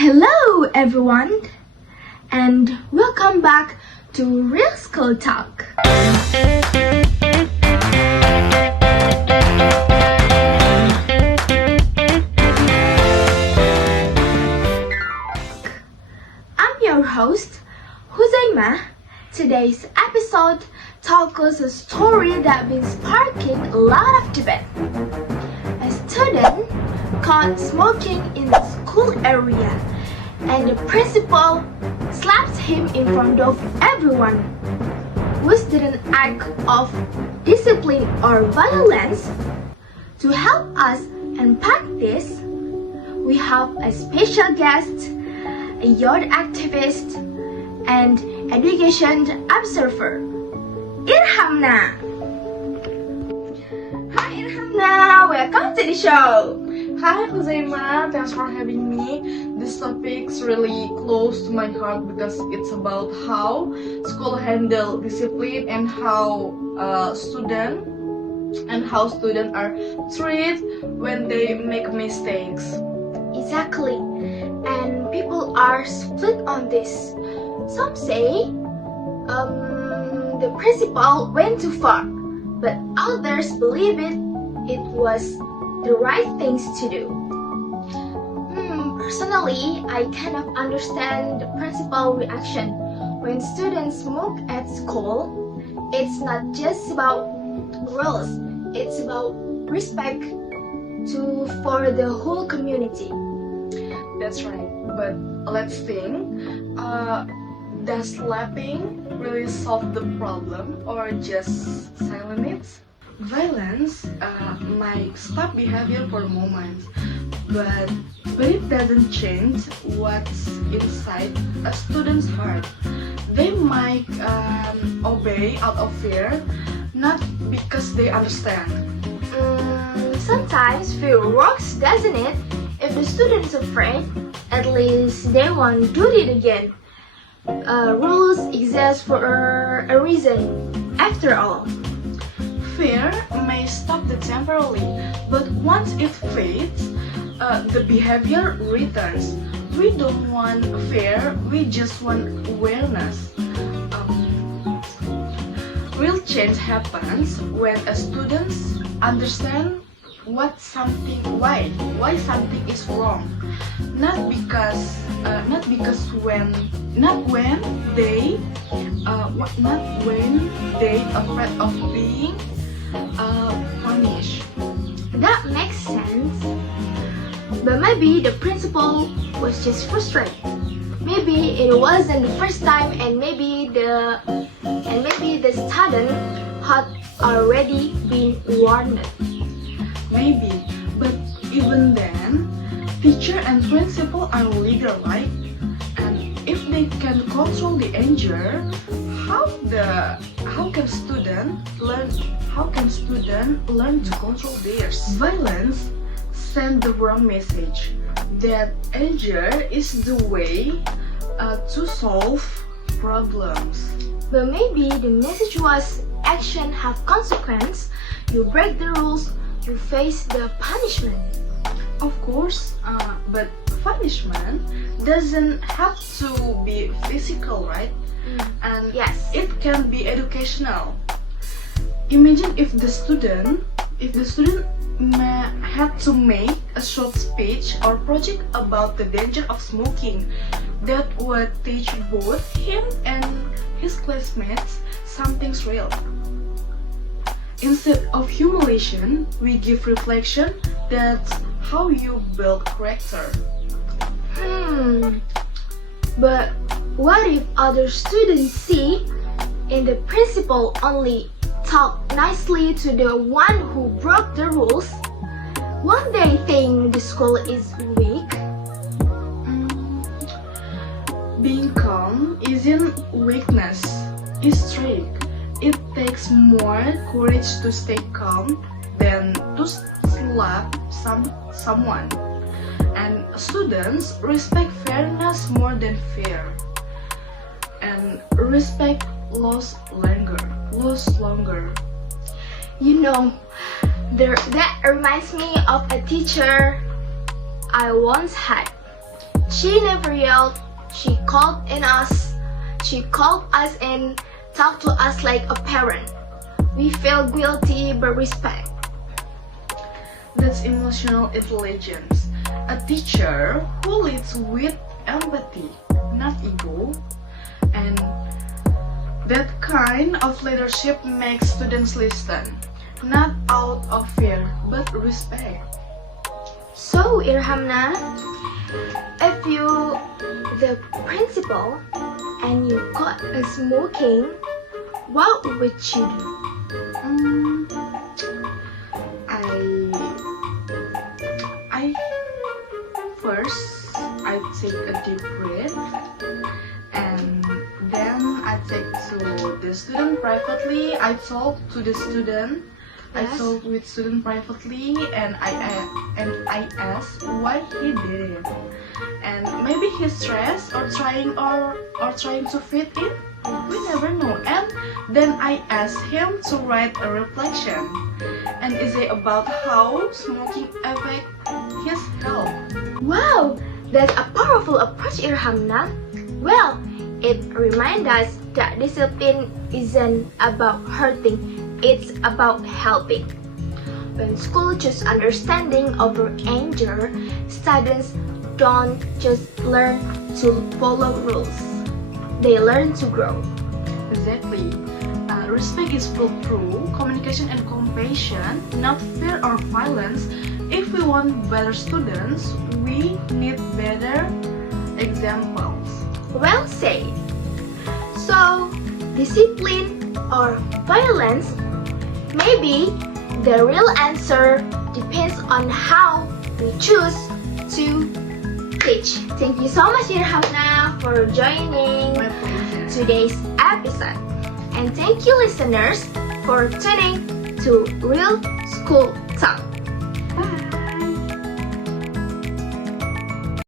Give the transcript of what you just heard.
Hello everyone and welcome back to Real School Talk. I'm your host, Huzaima. Today's episode tackles a story that's been sparking a lot of debate. A student caught smoking in the school area and the principal slaps him in front of everyone. Was it an act of discipline or violence? To help us unpack this, we have a special guest, a youth activist, and education observer, Irhamna. Hi Irhamna, welcome to the show. Hi Huzaima, thanks for having me. This topic's really close to my heart because it's about how school handle discipline and how students are treated when they make mistakes. Exactly, and people are split on this. Some say the principal went too far, but others believe it was the right things to do. Personally, I kind of understand the principal reaction. When students smoke at school, it's not just about rules, it's about respect for the whole community. That's right, but let's think, does slapping really solve the problem or just silence it? Violence might stop behavior for a moment, but it doesn't change what's inside a student's heart. They might obey out of fear, not because they understand. Sometimes fear works, doesn't it? If the student is afraid, at least they won't do it again. Rules exist for a reason, after all. Fear may stop the temporarily, but once it fades, the behavior returns. We don't want fear, we just want awareness. Real change happens when a student understands why something is wrong, not when they afraid of being punished. That makes sense. But maybe the principal was just frustrated. Maybe it wasn't the first time, and maybe the student had already been warned. Maybe, but even then, teacher and principal are legal, right? And if they can control the anger, how can student learn to control theirs? Violence sends the wrong message that anger is the way to solve problems. But maybe the message was action have consequence. You break the rules, you face the punishment. Of course, but punishment doesn't have to be physical, right? And yes, it can be educational. Imagine if the student had to make a short speech or project about the danger of smoking that would teach both him and his classmates something real. Instead of humiliation, we give reflection. That's how you build character. But what if other students see and the principal only talk nicely to the one who broke the rules? Won't they think the school is weak? Being calm isn't weakness, it's strength. It takes more courage to stay calm than to slap someone. And students respect fairness more than fear. And respect lasts longer. You know, that reminds me of a teacher I once had. She never yelled. She called us in, talked to us like a parent. We feel guilty but respect. That's emotional intelligence. A teacher who leads with empathy, not ego. And that kind of leadership makes students listen, not out of fear, but respect. So, Irhamna, if you the principal and you caught us smoking, what would you do? I first I take a deep breath, and then I take to the student privately. I talk to the student. I Yes. talk with student privately, and I ask why he did it, and maybe he's stressed or trying to fit in. We never know. And then I ask him to write a reflection, and is it about how smoking affect his health? Wow, that's a powerful approach, Irhamna. Well, it reminds us that discipline isn't about hurting, it's about helping. When school chooses understanding over anger, students don't just learn to follow rules, they learn to grow. Exactly. Respect is built through communication and compassion, not fear or violence. If we want better students, we need better examples. Well said. So, discipline or violence, maybe the real answer depends on how we choose to teach. Thank you so much, Irhamna, for joining My pleasure. today's episode. And thank you, listeners, for tuning to Real School Talk.